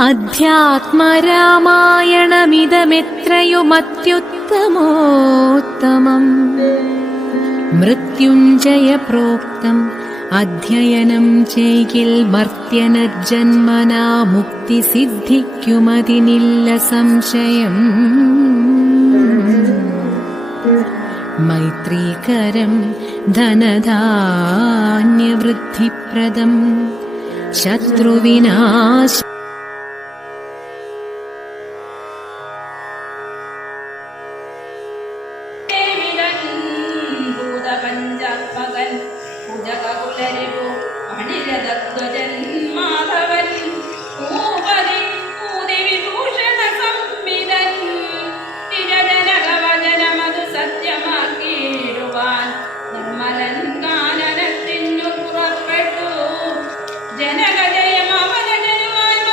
അധ്യാത്മരാമായണമിതമെത്രയുമത്യുത്തമോത്തമം. മൃത്യുഞ്ജയ പ്രോക്തം അധ്യയനം ചെയ്യിൽ മർത്യനജന്മനാ മുക്തി സിദ്ധിക്കുമതിനില്ല സംശയം. മൈത്രീകരം ധനധാന്യവൃദ്ധിപ്രദം ശത്രുവിനാശ ജനകജയമവനജനുവാൻ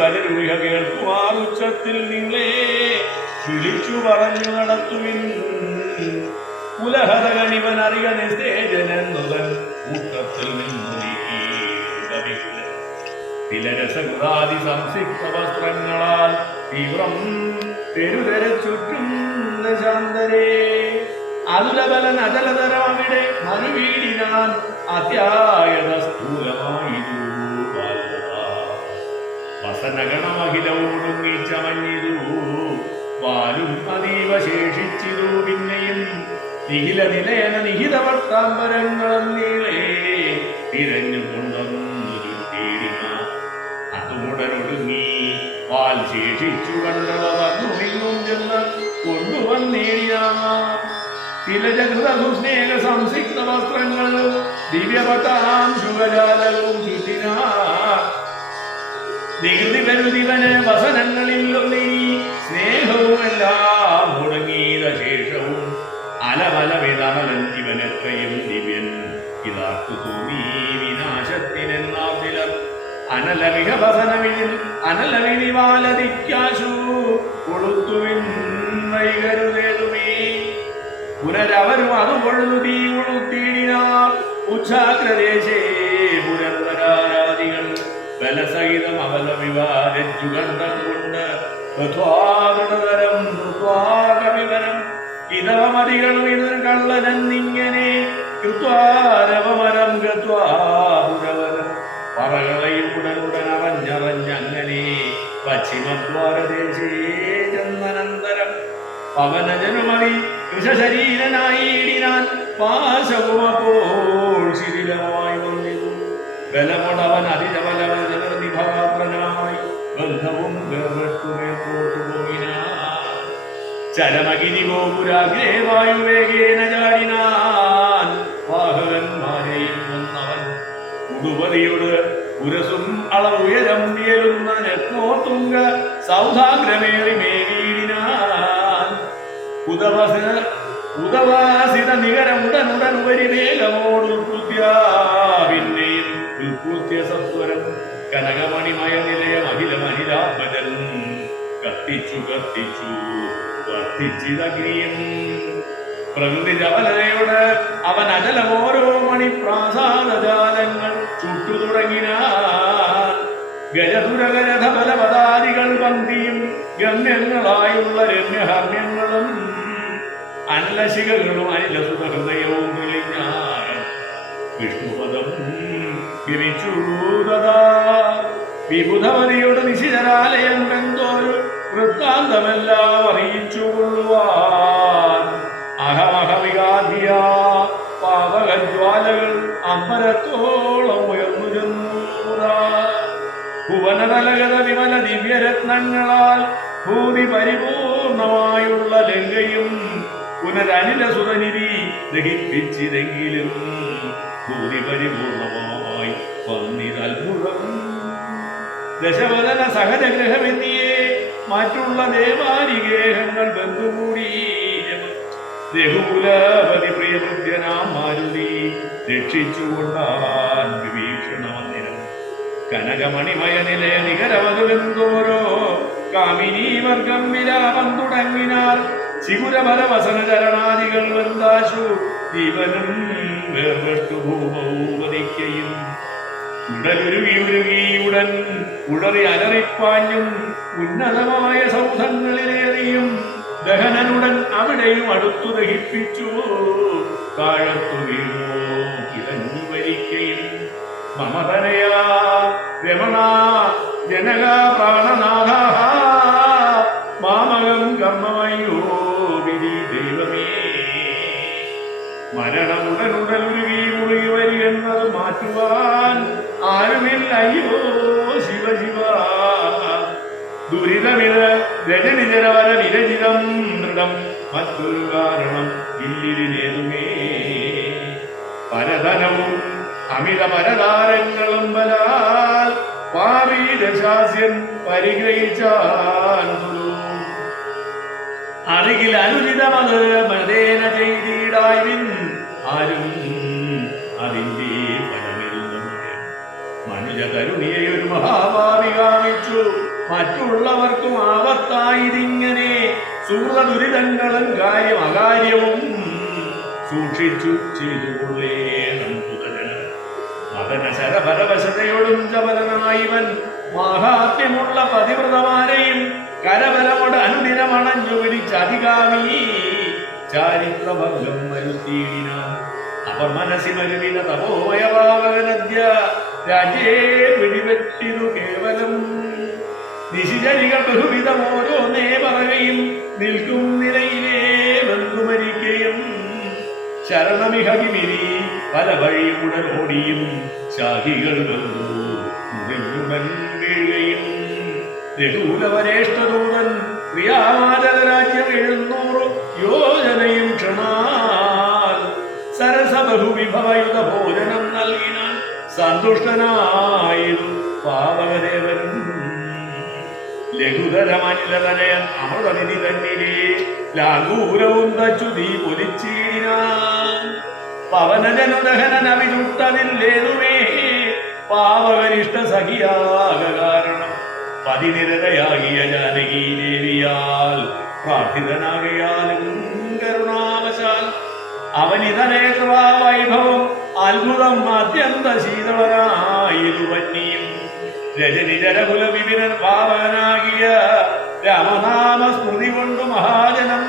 പലരും ഇഹ കേൾക്കുമാറുച്ചത്തിൽ നിങ്ങളെ വിളിച്ചു പറഞ്ഞു നടത്തുവിൻ. കുലഹതകണിവൻ അറിയ നിസ്തേജനെന്നുതൻ കൂട്ടത്തിൽ നിന്നു തിലരസകൃതാദി സംസിക്ത വസ്ത്രങ്ങളാൽ തീവ്രം തെരുതെര ചുറ്റും ശാന്തരേ. അതുലബലൻ അജലതരം അവിടെ മനുവീടിനാൻ അത്യായത സ്ഥൂലമായിരു വസനഗണമഖിലമൊടുങ്ങി ചമഞ്ഞിരു വാലും അതീവ ശേഷിച്ചിരു. പിന്നെയും നിഖില നിലയന നിഹിതവട്ടാംബരങ്ങളും നീളേ തിരഞ്ഞുകൊണ്ടൊന്നു അതുമുടനൊടുങ്ങി വാൽ ശേഷിച്ചു കണ്ടവ വന്നുമിങ്ങും ചെന്ന് കൊണ്ടുവന്നേടിയ തിലജകൃതസ്നേഹ സംസിക്ത വസ്ത്രങ്ങൾ ദിവ്യപതാം ശുഭജാലവും ചുറ്റിനാ. നികൃതി വരുതിവന് വസനങ്ങളിലൊന്നീ സ്നേഹവുമെല്ലാം മുടങ്ങിയ ശേഷവും അലമലമിതമലൻ ഇവനെത്രയും ദിവ്യൻ ഇതാർക്കു തോന്നി വിനാശത്തിനെന്നാ ചിലർ അനലമിക വസനമിൽ അനലമിനിവാലതിക്കാശു കൊളുത്തുവിൻ വൈകരുതേതുമേ. പുനരവരും അത് കൊഴുതി കൊളുത്തിയിടിനാർ ഉച്ഛാഗ്രദേശേ പുരന്തരാരാദികൾ ബലസഹിതം അവലവിവാരജുഗന്ധം കൊണ്ട് ൃത്വാകവിവരം ഇതവമതികളും ഇതൊരു കള്ളനെന്നിങ്ങനെ കൃത്വാരവമരം ഗത്വാപുരവരം പറകളയും ഉടനുടൻ അറിഞ്ഞറിഞ്ഞങ്ങനെ പശ്ചിമദ്വാരദേശേ ചെന്നനന്തരം പവനജനുമതി കൃഷശരീരനായിടിനാൻ. പാശവുമപ്പോൾ ശിഥിലമായി വന്നിരുന്നു. ബലമുടവൻ അതിജബലവനിഭാത്രനായി ബന്ധവും വേർപെട്ടുമേപ്പോട്ടു പോയിനാൻ. ചരമഗിരി ഗോപുരാഗ്രേ വായുവേഗേന ചാടിനാൻ. വാഹകന്മാരെയും വന്നവൻ ഉടുപതിയോട് ഉരസും അളവുയരം വിയലുന്ന രത്നോത്തുങ്ക സൗധാഗ്രമേറി മേലീടിനാൻ. ഉദവാസിത നികരമുടനുടൻ ഉപരിവേഗമോടുൽപുത്യ പിന്നെയും ഉൽപുത്യ സത്വരം കനകമണിമയ നിലയം അഖിലമഹിലാത്മജൻ കത്തിച്ചു കത്തിച്ചു വർദ്ധിച്ചിതഗ്നിയും. പ്രകൃതി ജവലതയോട് അവൻ അജലം ഓരോ മണിപ്രാസാദജാലങ്ങൾ ചുട്ടു തുടങ്ങിനാൻ. ഗജതുരകരഥബലപദാദികൾ പന്തിയും ഗമ്യങ്ങളായുള്ള രമ്യഹർമ്യങ്ങളും അനലശികളും അനിലസുത ഹൃദയവും തെളിഞ്ഞാൽ വിഷ്ണുപദം ഗമിച്ചൂതതാ. വിബുധവതിയുടെ നിശിചരാലയം എന്തോരു വൃത്താന്തമെല്ലാം അറിയിച്ചുകൊള്ളുവാൻ അഹമഹവികാധിയ പാവകജ്വാലകൾ അമ്പരത്തോളം ഉയർന്നു ചെന്നൂതാ. ഭുവനതലഗത വിമല ദിവ്യരത്നങ്ങളാൽ ഭൂതി പരിപൂർണമായുള്ള ലങ്കയും പുനരനിലസുതനിധി ദഹിപ്പിച്ചിതെങ്കിലും ഭൂതി പരിപൂർണമായി വന്നിതത്ഭുതം. ദശവദന സഹജഗ്രഹമെന്നിയേ മറ്റുള്ള ദേവാരിഗേഹങ്ങൾ ബന്ധുകൂടി രഘുകുലപതി പ്രിയഭൃത്യനാം മാരുതി രക്ഷിച്ചുകൊണ്ടാൻ വിഭീഷണ മന്ദിരം. കനകമണിമയ നിലയ നികരവധുവെന്തോരോ കാമിനീ വർഗം വിലാപം തുടങ്ങിനാർ. ശിഖുരപരവസന ചരണാദികൾ വന്താശു ജീവനും വേർപെട്ടു ഭൂമൗപതിക്കയും. ഉടലുരുകിയുരുകിയുടൻ ഉടറി അലറിപ്പാഞ്ഞും ഉന്നതമായ സൗധങ്ങളിലേറിയും ദഹനനുടൻ അവിടെയും അടുത്തു ദഹിപ്പിച്ചു. താഴത്തു വീണോ ഇതഞ്ഞു വരിക്കയും. മമതനയാ രമണ ജനക പ്രാണനാഥ മാമകം കർമ്മമയോ വിധി ദൈവമേ. മരണമുടനുടലുരുകി മുറുകി വരികെന്നത് മാറ്റുവാൻ ആരുമില്ല. അയ്യോ ശിവ ശിവ. ദുരിതമിത് രജനിജരവര വിരചിതം ദൃഢം മറ്റൊരു കാരണം ഇല്ലിതിനേതുമേ. പരധനവും അമിത പരതാരങ്ങളും ബലാൽ പാപീദശാസ്യൻ പരിഗ്രഹിച്ചാൻ. അറികിൽ അനുചിതമത് മതേന ചെയ്തിടായ്വിൻ ആരും അതിൻ്റെ ഫലമില്ല. മനുജ കരുണിയെ ഒരു മഹാഭാവി കാമിച്ചു മറ്റുള്ളവർക്കും ആപത്തായിരിങ്ങനെ സൂത ദുരിതങ്ങളും കാര്യം അകാര്യവും സൂക്ഷിച്ചു ചെയ്തുകൊള്ളേണം പുതജന മദന ശരപരവശതയോടും ചപലനായിവൻ മാഹാത്മ്യമുള്ള പതിവ്രതമാരെയും കരബലമോട് അനുദിനമണഞ്ഞു പിടിച്ചധികാമി ചാരിത്രഭംഗം വരുത്തിയിടിനാൻ അവർ മനസ്സിമരുവിന തപോമയഭാവനദ്യ രാജ്യേ പിടിപറ്റിതു കേവലം നിശിചരികൾ ബഹുവിധം ഓരോന്നേ പറയുകയും നിൽക്കും നിലയിലേ ബന്ധുമരിക്കയും ശരണമിഹകിമിനി പല വഴിയുടൻ ഓടിയും ശാഖികൾ ബന്ധു മുറിഞ്ഞുടൻ വീഴുകയും രഘൂലവരേഷ്ഠദൂതൻ ക്രിയാവാചക രാജ്യം 700 യോജനയും ക്ഷണാൽ സരസ ബഹുവിഭവയുധ ഭോജനം നൽകിനാൻ സന്തുഷ്ടനായിരുന്നു പാവകദേവനും ലഘുതരമനിലതനയൻ അമൃതനിധി തന്നിലേ ലാഘൂരവും തച്ചു തീ പൊലിച്ചീടിനാൻ പവനജനുദഹനനവിചുട്ടതില്ലേതുമേ പാവകരിഷ്ട സഖിയാക കാരണം പതിനിരതയാകിയ ജാനകീ ദേവിയാൽ പ്രാർത്ഥിതനാകയാലും കരുണാവശാൽ അവനിതനേ കൃപാവൈഭവം അത്ഭുതം അത്യന്ത ശീതളനായിരുവന്നിയും രജനിജരകുല വിപിനൻ പാവനാകിയ രാമനാമ സ്മൃതി കൊണ്ടു മഹാജനം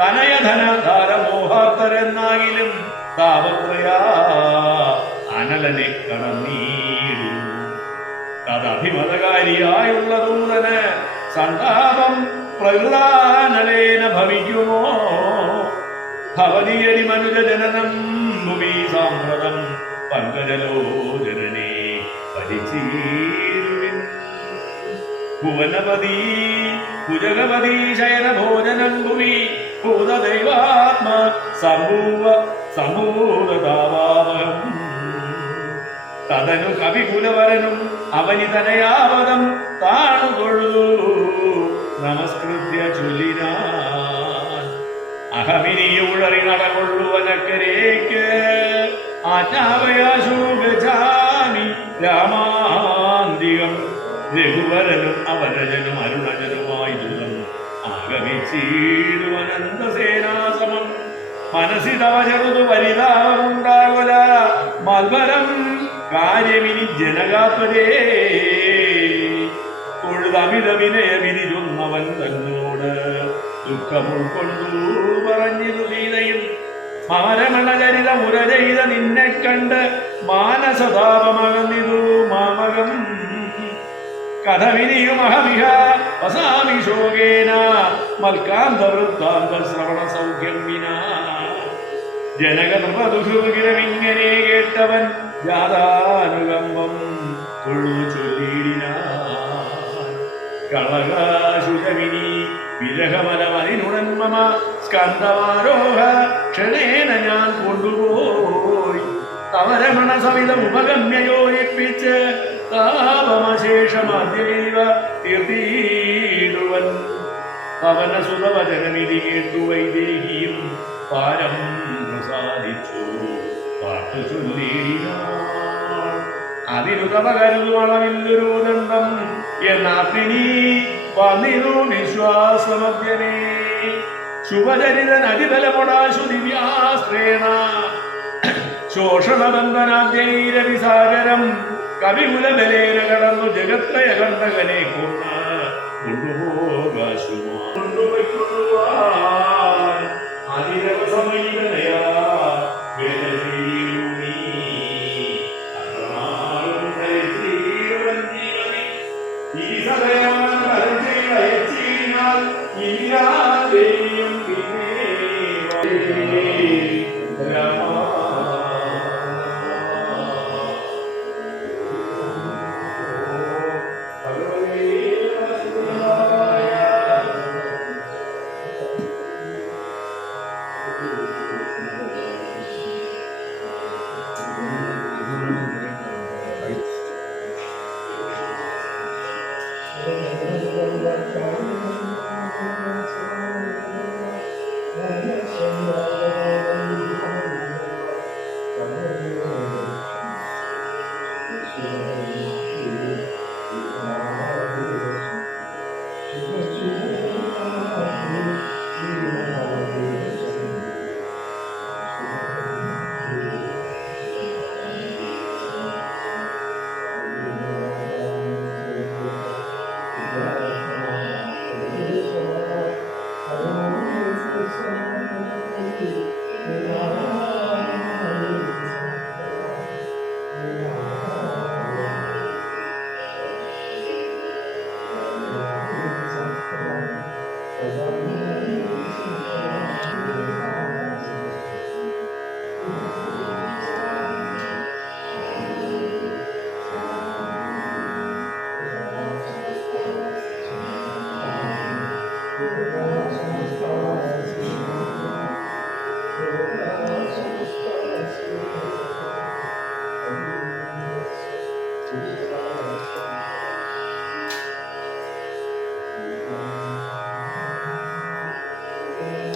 തനയധന ധാരമോഹാർത്തരെന്നാകിലും താപത്രയാ അനലനെ കടന്നീടുന്നു തദഭിമതകാരിയായുള്ള ദൂതന് സന്താപം പ്രകൃതാനലേന ഭവിക്കുമോ ഭവതിയരി മനുജ ജനനം ഭൂമി സാമ്പ്രതം പങ്കജലോചനനെ പരിചീരുവിൻ ഭുവനപതി ഭുജഗപതി ശയനഭോജനം ഭുവി ഭൂതദൈവാത്മ സമൂഹതാവാമഹം തദനു കവികുലവരനും അവനിതനയാവതം താണു തൊഴുതു നമസ്കൃത്യ ചൊല്ലിനാൻ അഹമിനിയുഴറി നടകൊള്ളുവനക്കരേക്ക് ആജ്ഞാപയാശു ഗജാമി രാമാന്തികം രഘുവരനും അവരജനും അരുണജനുമായി ദുരം ആഗമിച്ചീടുവനന്തസേനാസമം മനസ്സിതവ ചെറുതു പരിതാപമുണ്ടാകുല മൽബരം കാര്യമിനി ജനകാത്മജേ തൊഴുതമിതവിനയ വിരിചൊന്നവൻ തന്നോട് ദുഃഖം ഉൾക്കൊണ്ടു പറഞ്ഞിരു സീതയും മമരമണചരിത മുര ചെയ്ത നിന്നെ കണ്ട് മാനസതാപമകന്നിതു മാമകം കഥവിനിയുമഹമിഹ വസാമി ശോകേന മൽക്കാന്ത വൃത്താന്ത ശ്രവണ സൗഖ്യം വിനാ ജനകനൃപദുഹൃഗിരമിങ്ങനെ കേട്ടവൻ ജാതാനുകമ്പം തൊഴു ചൊല്ലിടിനാൻ കളകാശുചമിനി വിരഹമലമതിനുടൻ മമ സ്കന്ധമാരോഹ ക്ഷണേന ഞാൻ കൊണ്ടുപോയി തവരമണ സവിധം ഉപഗമ്യ യോജിപ്പിച്ച് താപമശേഷമദ്യൈവ തീർത്തിടുവൻ പവനസുതവചനമിതി കേട്ടു വൈദേഹിയും പാരം പ്രസാദിച്ചു പാട്ടു ചൊല്ലിനാൾ അതിനു തപകരുതുമളവില്ലൊരു ദണ്ഡം എന്നാത്മിനി വന്നിരു വിശ്വാസമദ്യനേ ശുഭചരിതൻ അതിബലമൊടാശു ദിവ്യാസ്ത്രേണ ശോഷണബന്ധനാദ്യൈരവിസാഗരം കവികുലബലേന കടന്നു ജഗത്രയ കണ്ടകനെ കൊണ്ടുപോകാശുമാൻ അതിരവസമൈതനയാ വേദനീ അത്രനാളും ധരിച്ചീവഞ്ചീവനി ഈ സദയമാൻ കരഞ്ചീവയച്ചീനാൽ ഇല്ലാതെയും പിന്നെ രാമാ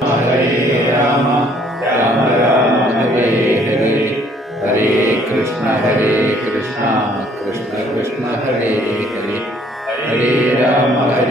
ഹരേ രാമ രാമ രാമ ഹരേ ഹരേ ഹരേ കൃഷ്ണ കൃഷ്ണ കൃഷ്ണ ഹരേ ഹരേ ഹരേ രാമ ഹരേ